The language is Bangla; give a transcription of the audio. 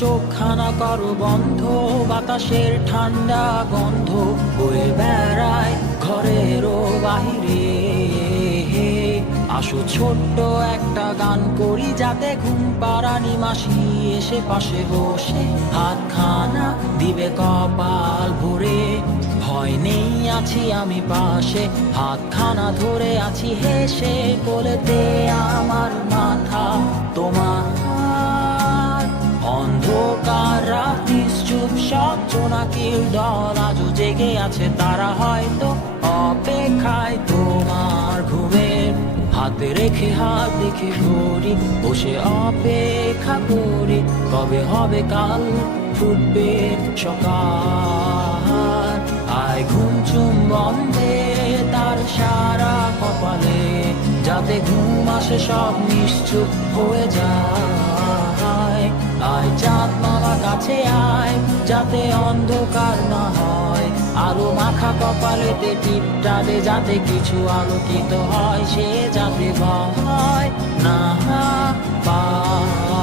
চোখখানা করো বন্ধ, বাতাসের ঠান্ডা গন্ধ বয়ে বেড়ায় ঘরেরও বাহিরে। আসো ছোট্ট একটা গান করি, যাতে ঘুম পাড়ানি মাসি এসে পাশে বসে হাতখানা দিবে কপাল ভরে। ভয় নেই, আছি আমি পাশে, হাতখানা ধরে আছি হেসে, কোলেতে আমার মাথা তোমার। অন্ধকার রাত নিশ্চুপ, সব জোনাকির দল আজও জেগে আছে, তারা হয়তো অপেক্ষায় তোমার ঘুমের। হাতে রেখে হাত দেখে ঘড়ি, বসে অপেক্ষা করি, কবে হবে কাল, ফুটবে সকাল। আয় ঘুম চুম বন্ধে তার সারা কপালে, যাতে ঘুম আসে সব নিশ্চুপ হয়ে যায়। আয় চাঁদ মামা কাছে আয়, যাতে অন্ধকার না হয়, আলো মাখা কপালেতে টিপটা দে, যাতে কিছু আলোকিত হয়, সে যাতে ভয় না পায়।